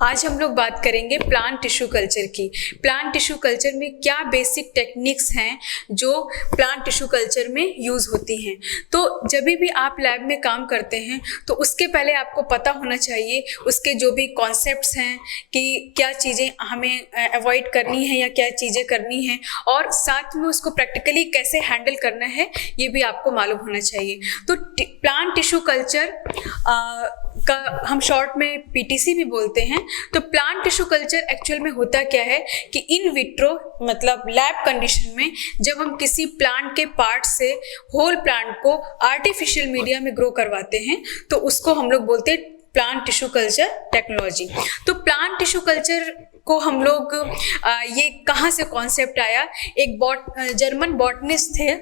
आज हम लोग बात करेंगे प्लांट टिश्यू कल्चर की। प्लांट टिश्यू कल्चर में क्या बेसिक टेक्निक्स हैं जो प्लांट टिश्यू कल्चर में यूज़ होती हैं। तो जब भी आप लैब में काम करते हैं तो उसके पहले आपको पता होना चाहिए उसके जो भी कॉन्सेप्ट्स हैं कि क्या चीज़ें हमें अवॉइड करनी है या क्या चीज़ें करनी हैं, और साथ में उसको प्रैक्टिकली कैसे हैंडल करना है ये भी आपको मालूम होना चाहिए। तो प्लांट टिश्यू कल्चर का हम शॉर्ट में पीटीसी भी बोलते हैं। तो प्लांट टिश्यू कल्चर एक्चुअल में होता क्या है कि इन विट्रो मतलब लैब कंडीशन में जब हम किसी प्लांट के पार्ट से होल प्लांट को आर्टिफिशियल मीडिया में ग्रो करवाते हैं तो उसको हम लोग बोलते हैं प्लांट टिश्यू कल्चर टेक्नोलॉजी। तो प्लांट टिश्यू कल्चर को हम लोग ये कहाँ से कॉन्सेप्ट आया, एक जर्मन बॉटनिस्ट थे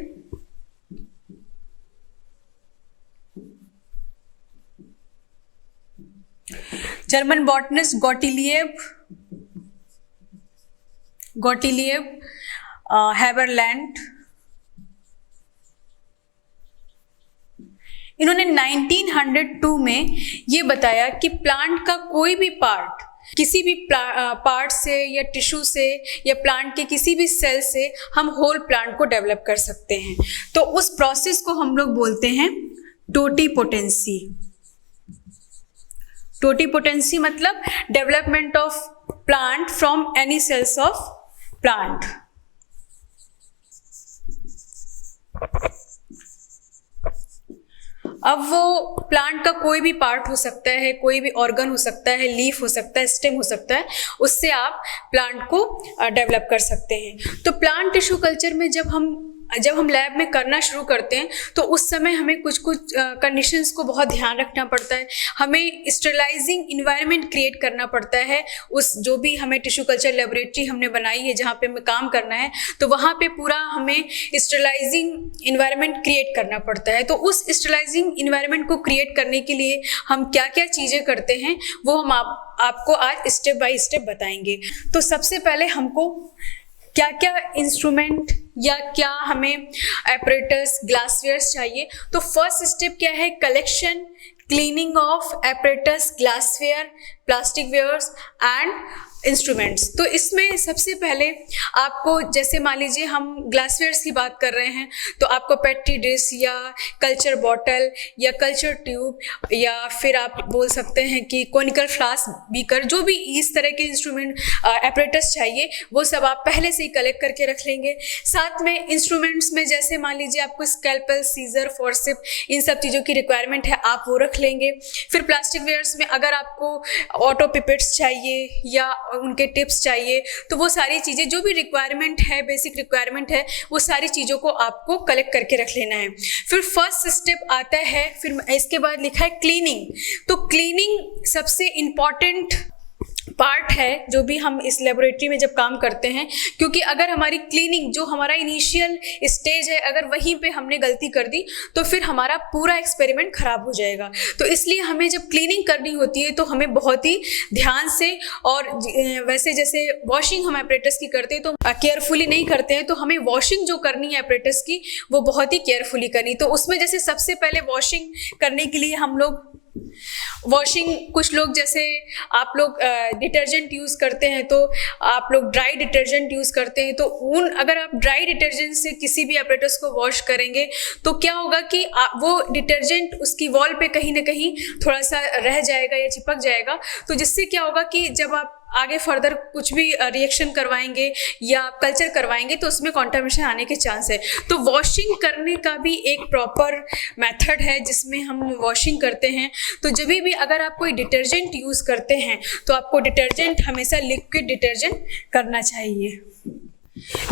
जर्मन बॉटनिस्ट गॉटिलिएव हैबरलैंड। इन्होंने 1902 में ये बताया कि प्लांट का कोई भी पार्ट किसी भी पार्ट से या टिश्यू से या प्लांट के किसी भी सेल से हम होल प्लांट को डेवलप कर सकते हैं। तो उस प्रोसेस को हम लोग बोलते हैं टोटीपोटेंसी। टोटीपोटेंसी मतलब development of plant from any cells of plant. अब वो प्लांट का कोई भी पार्ट हो सकता है, कोई भी ऑर्गन हो सकता है, लीफ हो सकता है, स्टेम हो सकता है, उससे आप प्लांट को डेवलप कर सकते हैं। तो प्लांट टिश्यू कल्चर में जब हम लैब में करना शुरू करते हैं तो उस समय हमें कुछ कंडीशंस को बहुत ध्यान रखना पड़ता है। हमें स्टेरिलाइजिंग इन्वायरमेंट क्रिएट करना पड़ता है। उस जो भी हमें टिश्यू कल्चर लेबोरेटरी हमने बनाई है जहाँ पे हमें काम करना है तो वहाँ पे पूरा हमें स्टेरिलाइजिंग इन्वायरमेंट क्रिएट करना पड़ता है। तो उस स्टेरिलाइजिंग इन्वायरमेंट को क्रिएट करने के लिए हम क्या क्या चीज़ें करते हैं वो हम आपको आज स्टेप बाय स्टेप बताएंगे। तो सबसे पहले हमको क्या क्या इंस्ट्रूमेंट या क्या हमें एपरेटस ग्लासवेयर्स चाहिए। तो फर्स्ट स्टेप क्या है, collection cleaning of apparatus glassware plastic wares and instruments. तो इसमें सबसे पहले आपको जैसे मान लीजिए हम ग्लासवेयर्स की बात कर रहे हैं तो आपको पेट्री डिश या कल्चर बॉटल या कल्चर ट्यूब या फिर आप बोल सकते हैं कि कोनिकल फ्लास्क बीकर, जो भी इस तरह के इंस्ट्रूमेंट एपरेटस चाहिए वो सब आप पहले से ही कलेक्ट करके रख लेंगे। साथ में इंस्ट्रूमेंट्स में जैसे मान लीजिए आपको स्कैल्पल, सीजर, फोर्सेप, इन सब चीज़ों की रिक्वायरमेंट है, आप वो रख लेंगे। फिर प्लास्टिक वेयर्स में अगर आपको ऑटो पिपेट्स चाहिए या उनके टिप्स चाहिए तो वो सारी चीज़ें जो भी रिक्वायरमेंट है, बेसिक रिक्वायरमेंट है, वो सारी चीज़ों को आपको कलेक्ट करके रख लेना है। फिर फर्स्ट स्टेप आता है, फिर इसके बाद लिखा है क्लीनिंग। तो क्लीनिंग सबसे इम्पॉर्टेंट पार्ट है जो भी हम इस लेबोरेटरी में जब काम करते हैं, क्योंकि अगर हमारी क्लीनिंग जो हमारा इनिशियल स्टेज है अगर वहीं पे हमने गलती कर दी तो फिर हमारा पूरा एक्सपेरिमेंट खराब हो जाएगा। तो इसलिए हमें जब क्लीनिंग करनी होती है तो हमें बहुत ही ध्यान से, और वैसे जैसे वॉशिंग हम एपरेटस की करते हैं तो केयरफुली नहीं करते हैं, तो हमें वॉशिंग जो करनी है एपरेटस की वो बहुत ही केयरफुली करनी। तो उसमें जैसे सबसे पहले वॉशिंग करने के लिए हम लोग कुछ लोग जैसे आप लोग डिटर्जेंट यूज़ करते हैं तो आप लोग ड्राई डिटर्जेंट यूज़ करते हैं। तो अगर आप ड्राई डिटर्जेंट से किसी भी एपरेटस को वॉश करेंगे तो क्या होगा कि वो डिटर्जेंट उसकी वॉल पे कहीं ना कहीं थोड़ा सा रह जाएगा या चिपक जाएगा। तो जिससे क्या होगा कि जब आप आगे फर्दर कुछ भी रिएक्शन करवाएंगे या कल्चर करवाएंगे तो उसमें कॉन्टामिनेशन आने के चांस है। तो वॉशिंग करने का भी एक प्रॉपर मेथड है जिसमें हम वॉशिंग करते हैं। तो जब भी अगर आप कोई डिटर्जेंट यूज़ करते हैं तो आपको डिटर्जेंट हमेशा लिक्विड डिटर्जेंट करना चाहिए।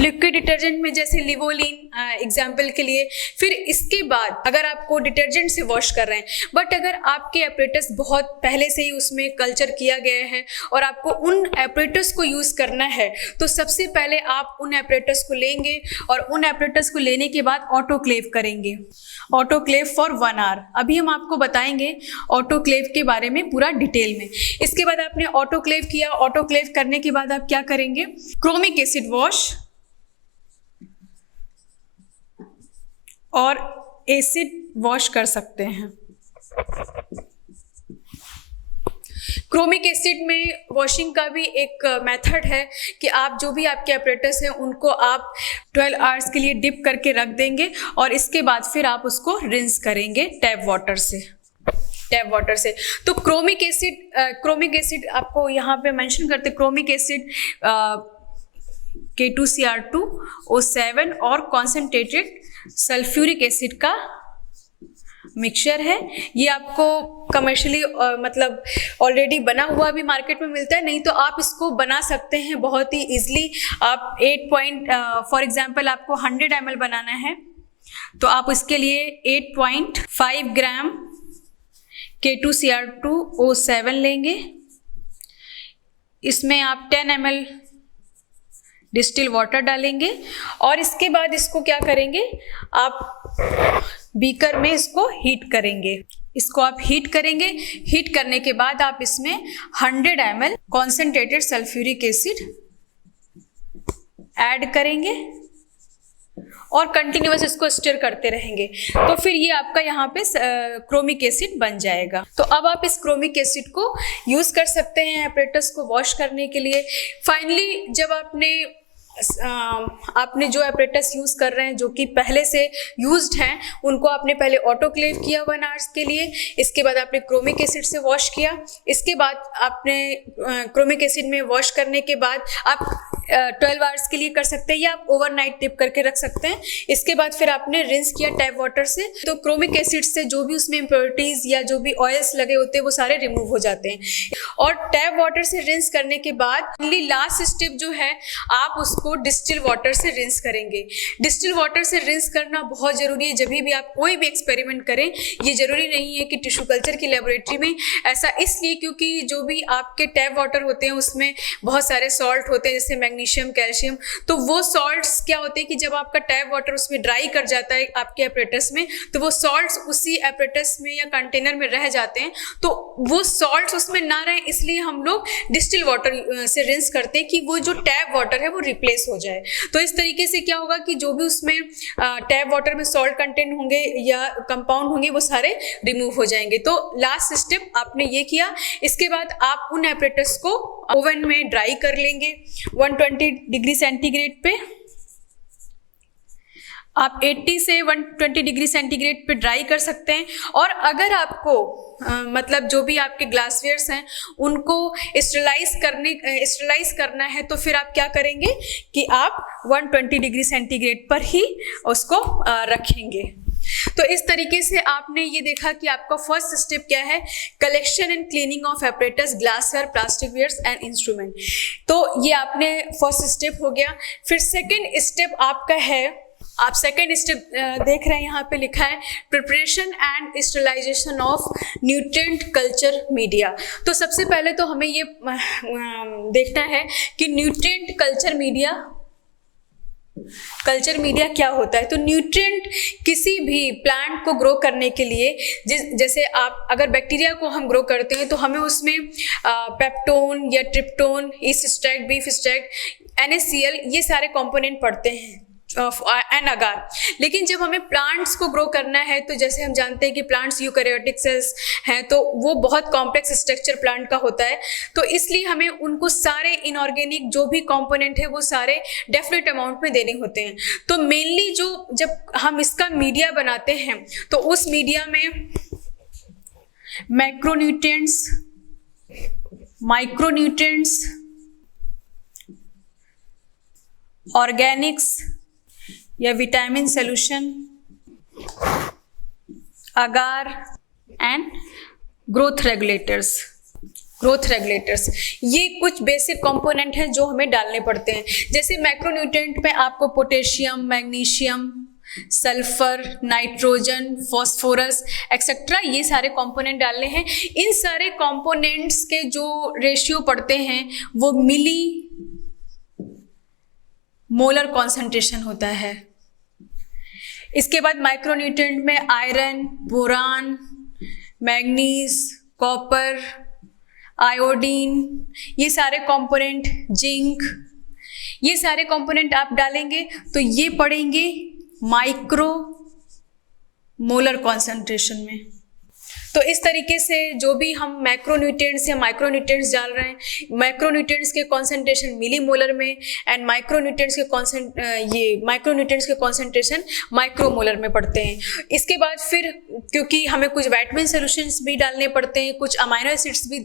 लिक्विड डिटर्जेंट में जैसे लिवोलिन एग्जाम्पल के लिए। फिर इसके बाद अगर आपको डिटर्जेंट से वॉश कर रहे हैं बट अगर आपके एपरेटस बहुत पहले से ही उसमें कल्चर किया गया है और आपको उन एपरेटस को यूज़ करना है तो सबसे पहले आप उन एपरेटस को लेंगे और उन एपरेटस को लेने के बाद ऑटोक्लेव करेंगे। Autoclave for 1 hour. अभी हम आपको बताएंगे ऑटोक्लेव के बारे में पूरा डिटेल में। इसके बाद आपने ऑटोक्लेव किया, ऑटोक्लेव करने के बाद आप क्या करेंगे, क्रोमिक एसिड वॉश और एसिड वॉश कर सकते हैं। क्रोमिक एसिड में वॉशिंग का भी एक मेथड है कि आप जो भी आपके अपरेटस हैं उनको आप 12 आवर्स के लिए डिप करके रख देंगे और इसके बाद फिर आप उसको रिंस करेंगे टैप वाटर से। तो क्रोमिक एसिड आपको यहाँ पे मेंशन करते, क्रोमिक एसिड K2Cr2O7 और कॉन्सेंट्रेटेड सल्फ्यूरिक एसिड का मिक्सचर है। ये आपको कमर्शियली मतलब ऑलरेडी बना हुआ भी मार्केट में मिलता है, नहीं तो आप इसको बना सकते हैं बहुत ही इजीली। आप फॉर एग्जांपल आपको 100 ml बनाना है तो आप इसके लिए 8.5 ग्राम K2Cr2O7 लेंगे। इसमें आप 10 ml डिस्टिल वाटर डालेंगे और इसके बाद इसको क्या करेंगे, आप बीकर में इसको हीट करेंगे। हीट करने के बाद आप इसमें 100 ml concentrated sulphuric acid add करेंगे और कंटिन्यूअस इसको स्टिर करते रहेंगे। तो फिर ये आपका यहाँ पे क्रोमिक एसिड बन जाएगा। तो अब आप इस क्रोमिक एसिड को यूज़ कर सकते हैं अपरेटस को वॉश करने के लिए। फाइनली जब आपने जो अपरेटस यूज़ कर रहे हैं जो कि पहले से यूज्ड हैं, उनको आपने पहले ऑटोक्लेव किया 1 आवर्स के लिए, इसके बाद आपने क्रोमिक एसिड से वॉश किया, इसके बाद आपने क्रोमिक एसिड में वॉश करने के बाद आप 12 आवर्स के लिए कर सकते हैं या आप ओवरनाइट डिप करके रख सकते हैं। इसके बाद फिर आपने रिंस किया टैप वाटर से, तो क्रोमिक एसिड से जो भी उसमें इम्प्योरिटीज या जो भी ऑयल्स लगे होते हैं वो सारे रिमूव हो जाते हैं। और टैप वाटर से रिंस करने के बाद लास्ट स्टेप जो है, आप उसको डिस्टिल वाटर से रिंस करेंगे। डिस्टिल वाटर से रिंस करना बहुत जरूरी है जब भी आप कोई भी एक्सपेरिमेंट करें। ये जरूरी नहीं है कि टिश्यू कल्चर की लेबोरेटरी में, ऐसा इसलिए क्योंकि जो भी आपके टैप वाटर होते हैं उसमें बहुत सारे सॉल्ट होते हैं जैसे मैग्नीशियम, कैल्शियम। तो वो सॉल्ट्स क्या होते हैं कि जब आपका टैप वाटर उसमें ड्राई कर जाता है आपके एपरेटस में, तो वो सॉल्ट्स उसी एपरेटस में या कंटेनर में रह जाते हैं। तो वो सॉल्ट्स उसमें ना रहे इसलिए हम लोग डिस्टिल वाटर से रिंस करते हैं कि वो जो टैप वाटर है वो रिप्लेस हो जाए। तो इस तरीके से क्या होगा कि जो भी उसमें टैप वाटर में सॉल्ट कंटेंट होंगे या कंपाउंड होंगे वो सारे रिमूव हो जाएंगे। तो लास्ट स्टेप आपने ये किया। इसके बाद आप उन एपरेटस को ओवन में ड्राई कर लेंगे 120 डिग्री सेंटीग्रेड पे। आप 80 से 120 डिग्री सेंटीग्रेड पे ड्राई कर सकते हैं। और अगर आपको मतलब जो भी आपके ग्लासवेयर्स हैं उनको स्टरलाइज करना है तो फिर आप क्या करेंगे कि आप 120 डिग्री सेंटीग्रेड पर ही उसको रखेंगे। तो इस तरीके से आपने ये देखा कि आपका फर्स्ट स्टेप क्या है, collection and cleaning of apparatus, glassware, plastic wares and instrument. तो ये आपने फर्स्ट स्टेप हो गया। फिर सेकेंड स्टेप आपका है, आप सेकेंड स्टेप देख रहे हैं यहाँ पे लिखा है preparation and sterilization of nutrient culture media. तो सबसे पहले तो हमें ये देखना है कि न्यूट्रिएंट कल्चर मीडिया क्या होता है। तो न्यूट्रिएंट किसी भी प्लांट को ग्रो करने के लिए, जैसे आप अगर बैक्टीरिया को हम ग्रो करते हैं तो हमें उसमें पेप्टोन या tryptone, yeast extract, beef extract, NaCl ये सारे कंपोनेंट पड़ते हैं एंड अगार। लेकिन जब हमें प्लांट्स को ग्रो करना है तो जैसे हम जानते हैं कि प्लांट्स यूकैरियोटिक सेल्स हैं, तो वो बहुत कॉम्प्लेक्स स्ट्रक्चर प्लांट का होता है। तो इसलिए हमें उनको सारे इनऑर्गेनिक जो भी कंपोनेंट है वो सारे डेफिनेट अमाउंट में देने होते हैं। तो मेनली जब हम इसका मीडिया बनाते हैं तो उस मीडिया में मैक्रोन्यूट्रिएंट्स, माइक्रोन्यूट्रिएंट्स, ऑर्गेनिक्स या vitamin solution, agar and growth regulators, ये कुछ बेसिक कंपोनेंट हैं जो हमें डालने पड़ते हैं। जैसे मैक्रोन्यूट्रिएंट में आपको potassium, magnesium, sulphur, nitrogen, phosphorus etcetera ये सारे कंपोनेंट डालने हैं। इन सारे कंपोनेंट्स के जो रेशियो पड़ते हैं वो मिली मोलर कॉन्सेंट्रेशन होता है। इसके बाद माइक्रोन्यूट्रिएंट में iron, boron, manganese, copper, iodine, ये सारे कंपोनेंट, जिंक, ये सारे कंपोनेंट आप डालेंगे तो ये पड़ेंगे माइक्रो मोलर कॉन्सेंट्रेशन में। तो इस तरीके से जो भी हम मैक्रोन्यूट्रिएंट्स या माइक्रोन्यूट्रिएंट्स डाल रहे हैं, मैक्रोन्यूट्रिएंट्स के कॉन्सेंट्रेशन मिलीमोलर में एंड माइक्रोन्यूट्रिएंट्स के कॉन्सेंट्रेशन माइक्रोमोलर में पड़ते हैं। इसके बाद फिर क्योंकि हमें कुछ वाइटामिन सॉल्यूशंस भी डालने पड़ते हैं, कुछ अमाइनो एसिड्स भी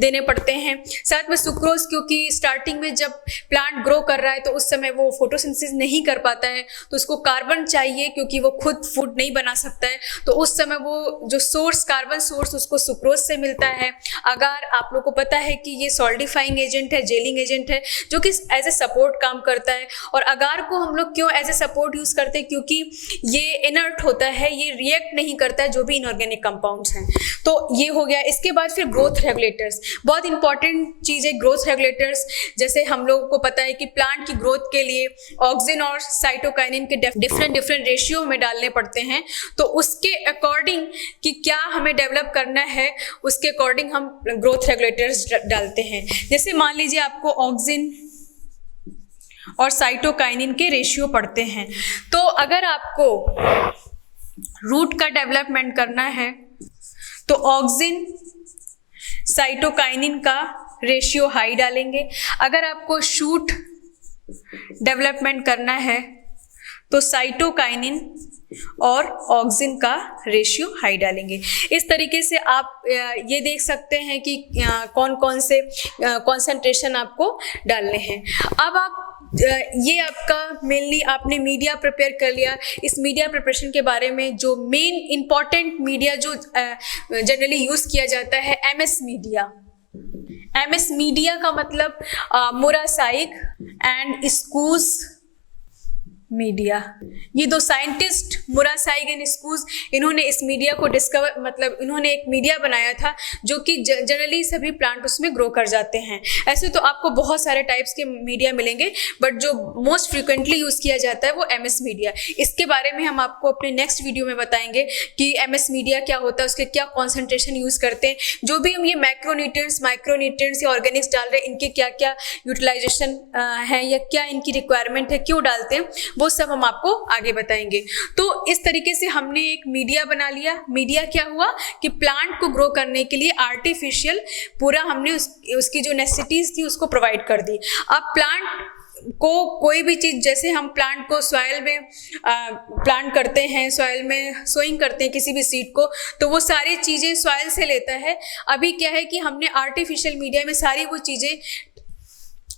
देने पड़ते हैं, साथ में सुक्रोज, क्योंकि स्टार्टिंग में जब प्लांट ग्रो कर रहा है तो उस समय वो फोटोसिंथेसिस नहीं कर पाता है, तो उसको कार्बन चाहिए क्योंकि वो खुद फूड नहीं बना सकता है, तो उस समय वो जो सोर्स, कार्बन सोर्स, उसको सुक्रोज से मिलता है। अगार आप लोग को पता है कि ये सॉल्डिफाइंग एजेंट है, जेलिंग एजेंट है, जो कि एज ए सपोर्ट काम करता है। और अगार को हम लोग क्यों एज ए सपोर्ट यूज करते हैं, क्योंकि ये इनर्ट होता है, ये रिएक्ट नहीं करता है जो भी इनऑर्गेनिक कंपाउंड्स हैं। तो ये हो गया। इसके बाद फिर ग्रोथ रेगुलेटर्स, बहुत इंपॉर्टेंट चीज़ है ग्रोथ रेगुलेटर्स। जैसे हम लोगों को पता है कि प्लांट की ग्रोथ के लिए ऑक्सिन और साइटोकाइनिन के डिफरेंट रेशियो हमें डालने पड़ते हैं, तो उसके अकॉर्डिंग कि क्या हमें डेवलप करना है, उसके अकॉर्डिंग हम ग्रोथ रेगुलेटर्स डालते हैं। जैसे मान लीजिए आपको ऑक्सिन और साइटोकाइनिन के रेशियो पढ़ते हैं, तो अगर आपको रूट का डेवलपमेंट करना है तो ऑक्सिन साइटोकाइनिन का रेशियो हाई डालेंगे। अगर आपको शूट डेवलपमेंट करना है तो साइटोकाइनिन और ऑक्सिन का रेशियो हाई डालेंगे। इस तरीके से आप ये देख सकते हैं कि कौन कौन से कॉन्सेंट्रेशन आपको डालने हैं। अब आप ये आपका मेनली आपने मीडिया प्रिपेयर कर लिया। इस मीडिया प्रिपरेशन के बारे में जो मेन इंपॉर्टेंट मीडिया जो जनरली यूज़ किया जाता है, एमएस मीडिया। एमएस मीडिया का मतलब मोरासाइक एंड स्कूज मीडिया। ये दो साइंटिस्ट मोरासाइक एंड स्कूज, इन्होंने इस मीडिया को डिस्कवर, मतलब इन्होंने एक मीडिया बनाया था जो कि जनरली सभी प्लांट उसमें ग्रो कर जाते हैं। ऐसे तो आपको बहुत सारे टाइप्स के मीडिया मिलेंगे, बट जो मोस्ट फ्रिक्वेंटली यूज़ किया जाता है वो एमएस मीडिया। इसके बारे में हम आपको अपने नेक्स्ट वीडियो में बताएंगे कि एमएस मीडिया क्या होता है, उसके क्या कॉन्सेंट्रेशन यूज़ करते हैं, जो भी हम ये मैक्रोन्यूट्रिएंट्स, माइक्रोन्यूट्रिएंट्स या ऑर्गेनिक्स डाल रहे हैं, इनके क्या क्या यूटिलाइजेशन है या क्या इनकी रिक्वायरमेंट है, क्यों डालते हैं, वो सब हम आपको आगे बताएंगे। तो इस तरीके से हमने एक मीडिया बना लिया। मीडिया क्या हुआ कि प्लांट को ग्रो करने के लिए आर्टिफिशियल पूरा हमने उसकी जो नेसेसिटीज थी उसको प्रोवाइड कर दी। अब प्लांट को कोई भी चीज़, जैसे हम प्लांट को सॉइल में प्लांट करते हैं, सॉइल में सोइंग करते हैं किसी भी सीड को, तो वो सारी चीज़ें सॉइल से लेता है। अभी क्या है कि हमने आर्टिफिशियल मीडिया में सारी वो चीज़ें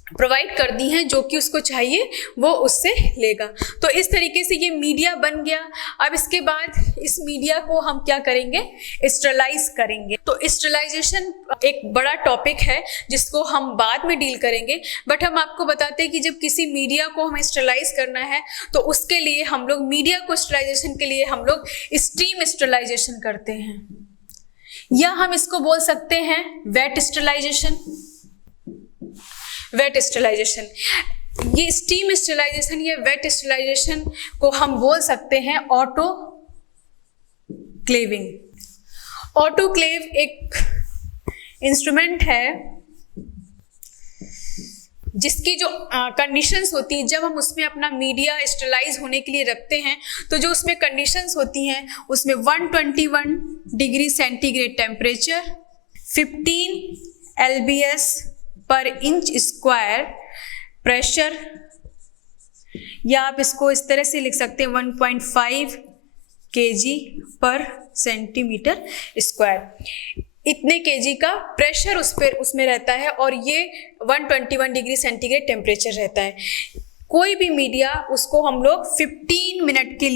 प्रोवाइड कर दी हैं जो कि उसको चाहिए वो उससे लेगा। तो इस तरीके से ये मीडिया बन गया। अब इसके बाद इस मीडिया को हम क्या करेंगे, स्टरलाइज करेंगे। तो स्टरलाइजेशन एक बड़ा टॉपिक है जिसको हम बाद में डील करेंगे, बट हम आपको बताते हैं कि जब किसी मीडिया को हमें स्टरलाइज करना है तो उसके लिए हम लोग मीडिया को स्टरलाइजेशन के लिए हम लोग स्टीम स्टरलाइजेशन करते हैं, या हम इसको बोल सकते हैं वेट स्टरलाइजेशन। वेट स्टरलाइजेशन, ये स्टीम स्टरलाइजेशन या वेट स्टरलाइजेशन को हम बोल सकते हैं ऑटोक्लेविंग। ऑटोक्लेव एक इंस्ट्रूमेंट है जिसकी जो कंडीशंस होती हैं, जब हम उसमें अपना मीडिया स्टरलाइज होने के लिए रखते हैं तो जो उसमें कंडीशंस होती हैं उसमें 121 डिग्री सेंटीग्रेड टेम्परेचर, 15 LBS पर इंच स्क्वायर प्रेशर, या आप इसको इस तरह से लिख सकते हैं 1.5 kg पर सेंटीमीटर स्क्वायर। इतने kg का प्रेशर उसमें रहता है और ये 121 डिग्री सेंटीग्रेड टेम्परेचर रहता है। कोई भी मीडिया उसको हम लोग 15 मिनट के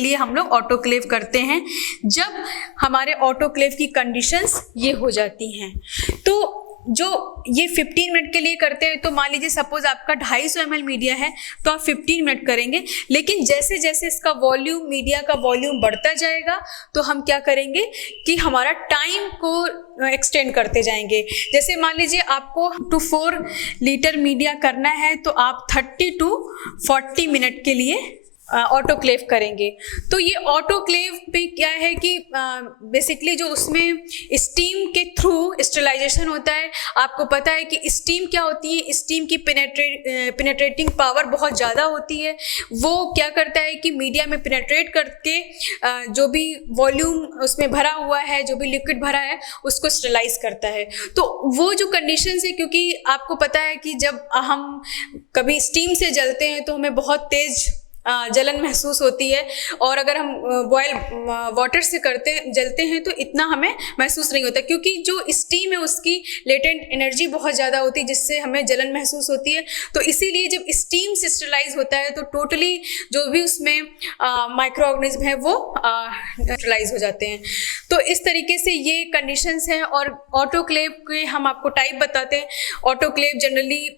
लिए हम लोग ऑटोक्लेव करते हैं। जब हमारे ऑटोक्लेव की कंडीशंस ये हो जाती हैं तो जो ये 15 मिनट के लिए करते हैं, तो मान लीजिए सपोज आपका 250 ml मीडिया है तो आप 15 मिनट करेंगे, लेकिन जैसे जैसे इसका वॉल्यूम, मीडिया का वॉल्यूम बढ़ता जाएगा तो हम क्या करेंगे कि हमारा टाइम को एक्सटेंड करते जाएंगे। जैसे मान लीजिए आपको 2 to 4 लीटर मीडिया करना है तो आप 30 to 40 मिनट के लिए ऑटोक्लेव करेंगे। तो ये ऑटोक्लेव पे क्या है कि बेसिकली जो उसमें स्टीम के थ्रू स्टरलाइजेशन होता है। आपको पता है कि स्टीम क्या होती है, स्टीम की पेनेट्रेटिंग पावर बहुत ज़्यादा होती है। वो क्या करता है कि मीडिया में पेनेट्रेट करके जो भी वॉल्यूम उसमें भरा हुआ है, जो भी लिक्विड भरा है, उसको स्टरलाइज करता है। तो वो जो कंडीशंस है, क्योंकि आपको पता है कि जब हम कभी स्टीम से जलते हैं तो हमें बहुत तेज जलन महसूस होती है, और अगर हम बॉयल वाटर से जलते हैं तो इतना हमें महसूस नहीं होता, क्योंकि जो स्टीम है उसकी लेटेंट एनर्जी बहुत ज़्यादा होती है, जिससे हमें जलन महसूस होती है। तो इसीलिए जब स्टीम से स्टरलाइज होता है तो टोटली जो भी उसमें माइक्रो ऑर्गेनिज्म है वो स्टरलाइज हो जाते हैं। तो इस तरीके से ये कंडीशंस हैं। और ऑटोक्लेव के हम आपको टाइप बताते हैं। ऑटोक्लेव जनरली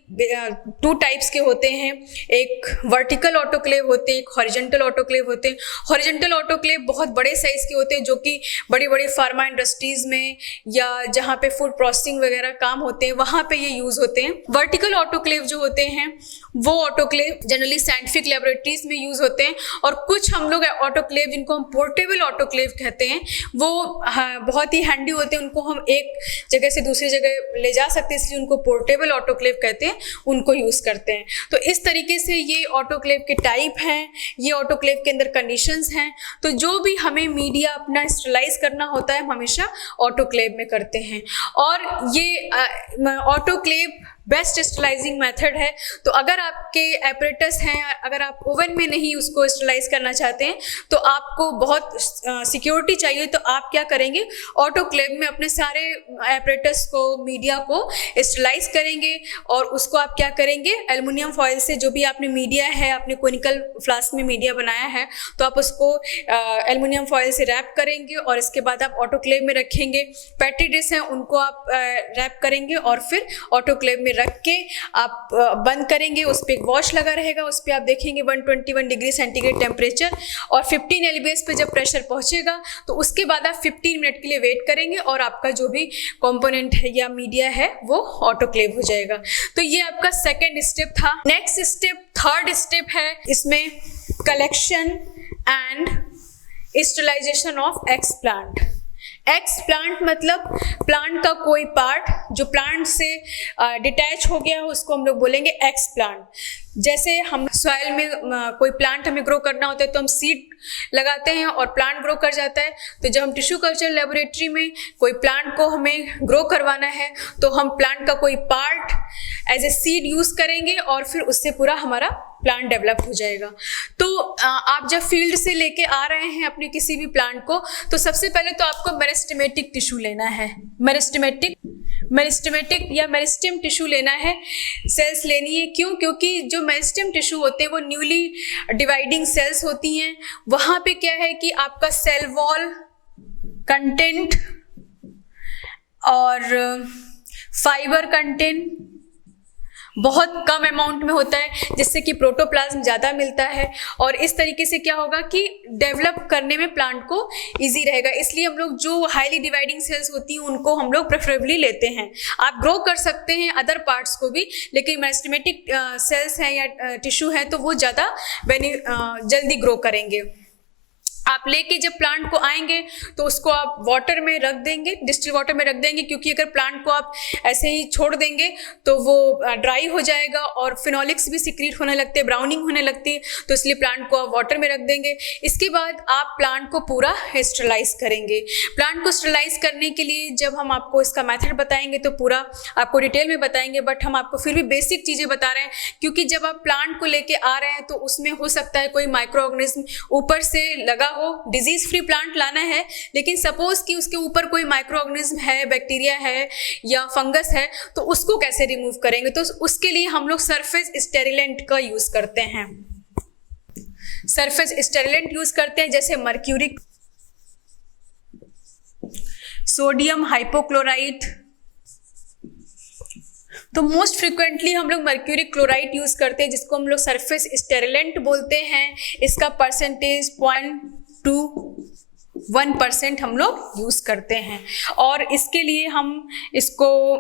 2 टाइप्स के होते हैं, एक वर्टिकल ऑटोक्लेव होते हैं, एक हॉरिजॉन्टल ऑटोक्लेव होते हैं। हॉरिजॉन्टल ऑटोक्लेव बहुत बड़े साइज के होते हैं, जो कि बड़ी बड़ी फार्मा इंडस्ट्रीज में या जहाँ पे फूड प्रोसेसिंग वगैरह काम होते हैं वहाँ पे ये यूज होते हैं। वर्टिकल ऑटोक्लेव जो होते हैं वो ऑटोक्लेव जनरली साइंटिफिक लेबोरेटरीज में यूज होते हैं। और कुछ हम लोग ऑटोक्लेव जिनको हम पोर्टेबल ऑटोक्लेव कहते हैं, वो बहुत ही हैंडी होते हैं, उनको हम एक जगह से दूसरी जगह ले जा सकते हैं, इसलिए उनको पोर्टेबल ऑटोक्लेव कहते हैं, उनको यूज करते हैं। तो इस तरीके से ये ऑटोक्लेव के टाइप हैं, ये ऑटोक्लेव के अंदर कंडीशंस हैं। तो जो भी हमें मीडिया अपना स्टरलाइज करना होता है हम हमेशा ऑटोक्लेव में करते हैं। और ये ऑटोक्लेव बेस्ट स्टरलाइजिंग मेथड है। तो अगर आपके एपरेटस हैं, अगर आप ओवन में नहीं उसको स्टरलाइज करना चाहते हैं तो आपको बहुत सिक्योरिटी चाहिए, तो आप क्या करेंगे, ऑटोक्लेव में अपने सारे एपरेटस को, मीडिया को स्टरलाइज करेंगे। और उसको आप क्या करेंगे, एल्युमिनियम फॉयल से जो भी आपने मीडिया है, आपने कोनिकल फ्लास्क में मीडिया बनाया है, तो आप उसको एल्युमिनियम फॉयल से रैप करेंगे और इसके बाद आप ऑटोक्लेव में रखेंगे। पेट्री डिश हैं उनको आप रैप करेंगे और फिर ऑटोक्लेव में रख के आप बंद करेंगे। उस पर एक वॉश लगा रहेगा, उस पर आप देखेंगे 121 डिग्री सेंटीग्रेड टेम्परेचर, और 15 LBS पे जब प्रेशर पहुंचेगा तो उसके बाद आप 15 मिनट के लिए वेट करेंगे और आपका जो भी कंपोनेंट है या मीडिया है वो ऑटोक्लेव हो जाएगा। तो ये आपका सेकेंड स्टेप था। नेक्स्ट स्टेप, थर्ड स्टेप है इसमें, collection and sterilization of explant. Explant मतलब प्लांट का कोई पार्ट जो प्लांट से डिटैच हो गया हो, उसको हम लोग बोलेंगे एक्स प्लांट। जैसे हम सॉइल में कोई प्लांट हमें ग्रो करना होता है तो हम सीड लगाते हैं और प्लांट ग्रो कर जाता है। तो जब हम टिश्यू कल्चर लेबोरेटरी में कोई प्लांट को हमें ग्रो करवाना है तो हम प्लांट का कोई part as a seed use करेंगे और फिर उससे पूरा हमारा प्लांट डेवलप हो जाएगा। तो आप जब फील्ड से लेके आ रहे हैं अपने किसी भी प्लांट को, तो सबसे पहले तो आपको मेरिस्टेमेटिक टिश्यू लेना है। मेरिस्टेमेटिक या मेरिस्टेम टिश्यू लेना है, सेल्स लेनी है। क्यों? क्योंकि जो मेरिस्टेम टिश्यू होते हैं वो न्यूली डिवाइडिंग सेल्स होती हैं। वहाँ पे क्या है कि आपका सेल वॉल कंटेंट और फाइबर कंटेंट बहुत कम अमाउंट में होता है, जिससे कि प्रोटोप्लाज्म ज़्यादा मिलता है। और इस तरीके से क्या होगा कि डेवलप करने में प्लांट को इजी रहेगा। इसलिए हम लोग जो हाईली डिवाइडिंग सेल्स होती हैं उनको हम लोग प्रेफरेबली लेते हैं। आप ग्रो कर सकते हैं अदर पार्ट्स को भी, लेकिन मेरिस्टेमेटिक सेल्स हैं या टिश्यू हैं तो वो ज़्यादा जल्दी ग्रो करेंगे। आप लेके जब प्लांट को आएंगे तो उसको आप वाटर में रख देंगे, डिस्टिल वाटर में रख देंगे, क्योंकि अगर प्लांट को आप ऐसे ही छोड़ देंगे तो वो ड्राई हो जाएगा और फिनोलिक्स भी सिक्रीट होने लगते हैं, ब्राउनिंग होने लगती है। तो इसलिए प्लांट को आप वाटर में रख देंगे। इसके बाद आप प्लांट को पूरा स्टरलाइज करेंगे। प्लांट को स्टरलाइज करने के लिए जब हम आपको इसका मेथड बताएंगे तो पूरा आपको डिटेल में बताएंगे, बट हम आपको फिर भी बेसिक चीज़ें बता रहे हैं, क्योंकि जब आप प्लांट को लेके आ रहे हैं तो उसमें हो सकता है कोई माइक्रो ऑर्गेनिज्म ऊपर से लगा हो। डिजीज फ्री प्लांट लाना है, लेकिन सपोज कि उसके ऊपर कोई माइक्रो ऑर्गेनिज्म है, बैक्टीरिया है या फंगस है, तो उसको कैसे रिमूव करेंगे? तो उसके लिए हम लोग सरफेस स्टेरिलेंट का यूज करते हैं। सरफेस स्टेरिलेंट यूज करते हैं, जैसे मर्क्यूरिक, सोडियम हाइपोक्लोराइट। तो मोस्ट फ्रिक्वेंटली हम लोग मर्क्यूरिक क्लोराइड यूज करते हैं, जिसको हम लोग सरफेस स्टेरिलेंट बोलते हैं। इसका परसेंटेज 0.21% हम लोग यूज करते हैं, और इसके लिए हम इसको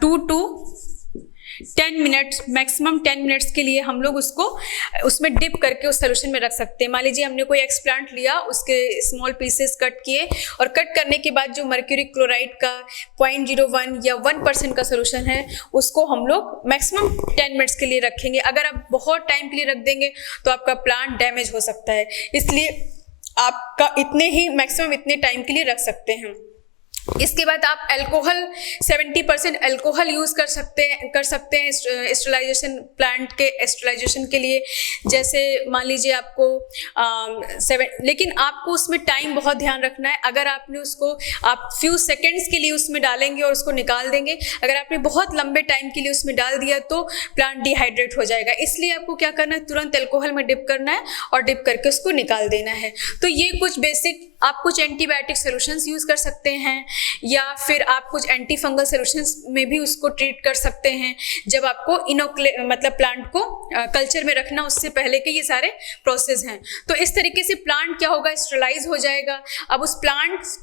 2 to 10 मिनट्स, मैक्सिमम 10 मिनट्स के लिए हम लोग उसको उसमें डिप करके उस सोल्यूशन में रख सकते हैं। मान लीजिए हमने कोई एक्स प्लांट लिया, उसके स्मॉल पीसेस कट किए और कट करने के बाद जो मर्क्यूरी क्लोराइड का 0.01 या 1% का सोल्यूशन है उसको हम लोग मैक्सिमम 10 मिनट्स के लिए रखेंगे। अगर आप बहुत टाइम के लिए रख देंगे तो आपका प्लांट डैमेज हो सकता है, इसलिए आपका इतने ही मैक्सिमम इतने टाइम के लिए रख सकते हैं। इसके बाद आप अल्कोहल 70% अल्कोहल यूज़ कर सकते हैं स्टेरिलाइजेशन, प्लांट के स्टेरिलाइजेशन के लिए। जैसे मान लीजिए आपको लेकिन आपको उसमें टाइम बहुत ध्यान रखना है। अगर आपने उसको आप फ्यू सेकेंड्स के लिए उसमें डालेंगे और उसको निकाल देंगे, अगर आपने बहुत लंबे टाइम के लिए उसमें डाल दिया तो प्लांट डिहाइड्रेट हो जाएगा। इसलिए आपको क्या करना है, तुरंत अल्कोहल में डिप करना है और डिप करके उसको निकाल देना है। तो ये कुछ बेसिक, आप कुछ एंटीबायोटिक सोल्यूशंस यूज़ कर सकते हैं या फिर आप कुछ एंटी फंगल सोल्यूशंस में भी उसको ट्रीट कर सकते हैं जब आपको मतलब प्लांट को कल्चर में रखना उससे पहले के ये सारे प्रोसेस हैं। तो इस तरीके से प्लांट क्या होगा, स्टेरलाइज हो जाएगा। अब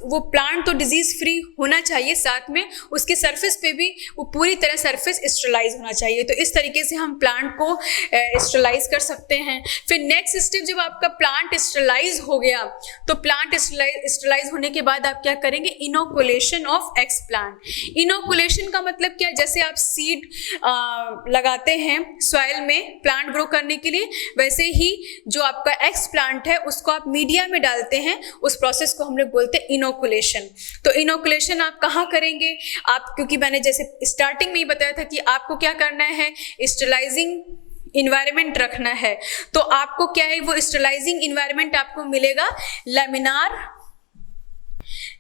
वो प्लांट तो डिजीज फ्री होना चाहिए, साथ में उसके सरफेस पे भी वो पूरी तरह सरफेस स्टेरलाइज होना चाहिए। तो इस तरीके से हम प्लांट को स्टेरलाइज कर सकते हैं। फिर नेक्स्ट स्टेप, जब आपका प्लांट स्टेरलाइज हो गया तो प्लांट स्टेरलाइज होने के बाद आप क्या करेंगे, inoculation of x plant. Inoculation का मतलब क्या, जैसे आप सीड लगाते हैं सॉइल में प्लांट ग्रो करने के लिए, वैसे ही जो आपका एक्स प्लांट है उसको आप मीडिया में डालते हैं, उस प्रोसेस को हम लोग बोलते हैं इनोकुलेशन। तो इनोकुलेशन आप कहाँ करेंगे, आप, क्योंकि मैंने जैसे स्टार्टिंग में ही बताया था कि आपको क्या करना है, स्टेरलाइजिंग इन्वायरमेंट रखना है। तो आपको क्या है, वो स्टेरलाइजिंग इन्वायरमेंट आपको मिलेगा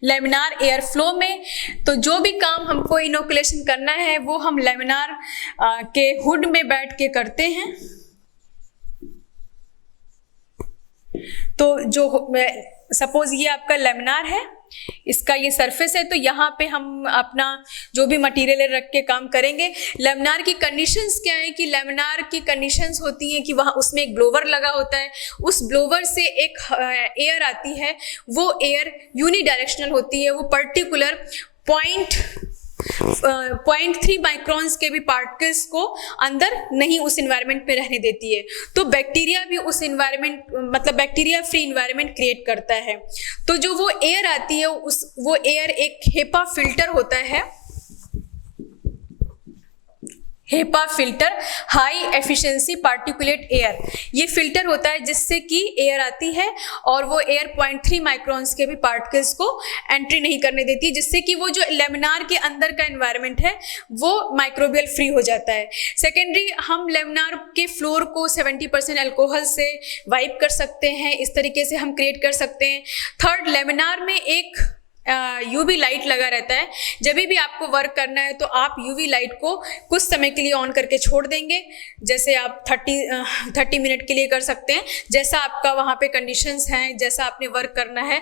लैमिनार एयर फ्लो में। तो जो भी काम हमको इनोकुलेशन करना है वो हम लैमिनार के हुड में बैठ के करते हैं। तो जो सपोज ये आपका लैमिनार है, इसका ये सरफेस है, तो यहाँ पे हम अपना जो भी मटेरियल रख के काम करेंगे। लैमिनार की कंडीशंस क्या है कि लैमिनार की कंडीशंस होती हैं कि वहाँ उसमें एक ब्लोवर लगा होता है, उस ब्लोवर से एक एयर आती है, वो एयर यूनिडायरेक्शनल होती है, वो पर्टिकुलर 0.3 माइक्रॉन्स के भी पार्टिकल्स को अंदर नहीं उस एनवायरनमेंट में रहने देती है। तो बैक्टीरिया भी उस एनवायरनमेंट, मतलब बैक्टीरिया फ्री एनवायरनमेंट क्रिएट करता है। तो जो वो एयर आती है वो एयर एक हेपा फिल्टर होता है, HEPA filter, high efficiency particulate air. ये फिल्टर होता है जिससे कि एयर आती है और वो एयर 0.3 माइक्रॉन्स के भी पार्टिकल्स को एंट्री नहीं करने देती, जिससे कि वो जो लैमिनार के अंदर का एनवायरनमेंट है वो माइक्रोबियल फ्री हो जाता है। सेकेंडरी, हम लैमिनार के फ्लोर को 70% अल्कोहल से वाइप कर सकते हैं, इस तरीके से हम क्रिएट कर सकते हैं। थर्ड, लैमिनार में एक यूवी लाइट लगा रहता है। जब भी आपको वर्क करना है तो आप यूवी लाइट को कुछ समय के लिए ऑन करके छोड़ देंगे, जैसे आप 30 मिनट के लिए कर सकते हैं, जैसा आपका वहाँ पे कंडीशंस हैं, जैसा आपने वर्क करना है।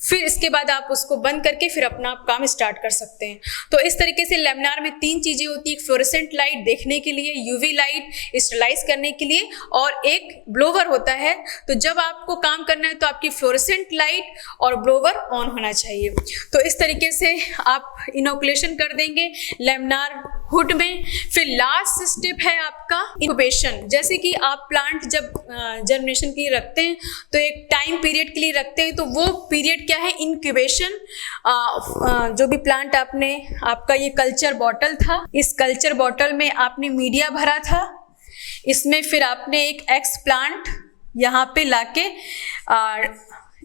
फिर इसके बाद आप उसको बंद करके फिर अपना काम स्टार्ट कर सकते हैं। तो इस तरीके से लैमिनार में 3 चीज़ें होती है, एक फ्लोरेसेंट लाइट देखने के लिए, यूवी लाइट स्टेरलाइज करने के लिए, और एक ब्लोवर होता है। तो जब आपको काम करना है तो आपकी फ्लोरेसेंट लाइट और ब्लोवर ऑन होना चाहिए। तो इस तरीके से आप इनोकुलेशन कर देंगे लैमिनार हुड में। फिर लास्ट स्टेप है आपका इंक्यूबेशन। जैसे कि आप प्लांट जब जर्मिनेशन के लिए रखते हैं तो एक टाइम पीरियड के लिए रखते हैं, तो वो पीरियड क्या है, इंक्यूबेशन। जो भी प्लांट आपका ये कल्चर बॉटल था, इस कल्चर बॉटल में आपने मीडिया भरा था, इसमें फिर आपने एक एक्स प्लांट यहाँ पे लाके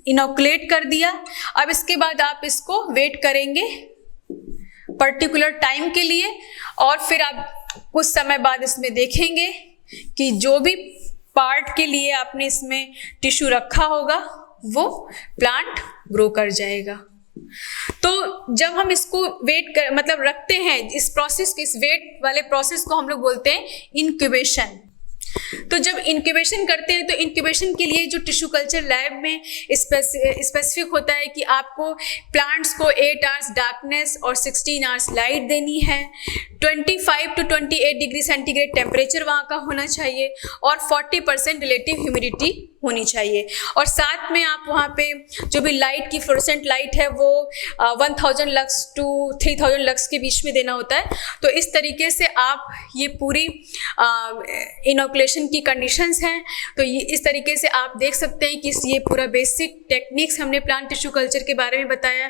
इनोकुलेट कर दिया। अब इसके बाद आप इसको वेट करेंगे पर्टिकुलर टाइम के लिए, और फिर आप कुछ समय बाद इसमें देखेंगे कि जो भी पार्ट के लिए आपने इसमें टिश्यू रखा होगा वो प्लांट ग्रो कर जाएगा। तो जब हम इसको रखते हैं, इस वेट वाले प्रोसेस को हम लोग बोलते हैं इंक्यूबेशन। तो जब इंक्यूबेशन करते हैं तो इंक्यूबेशन के लिए जो टिश्यू कल्चर लैब में स्पेसिफिक होता है कि आपको प्लांट्स को 8 आवर्स डार्कनेस और 16 आवर्स लाइट देनी है, 25 to 28 डिग्री सेंटीग्रेड टेम्परेचर वहाँ का होना चाहिए और 40% रिलेटिव ह्यूमिडिटी होनी चाहिए। और साथ में आप वहाँ पे जो भी लाइट की फ्लोरेसेंट लाइट है वो 1000 लक्स टू 3000 लक्स के बीच में देना होता है। तो इस तरीके से आप ये पूरी इनोकुलेशन की कंडीशंस हैं। तो ये इस तरीके से आप देख सकते हैं कि ये पूरा बेसिक टेक्निक्स हमने प्लांट टिश्यू कल्चर के बारे में बताया।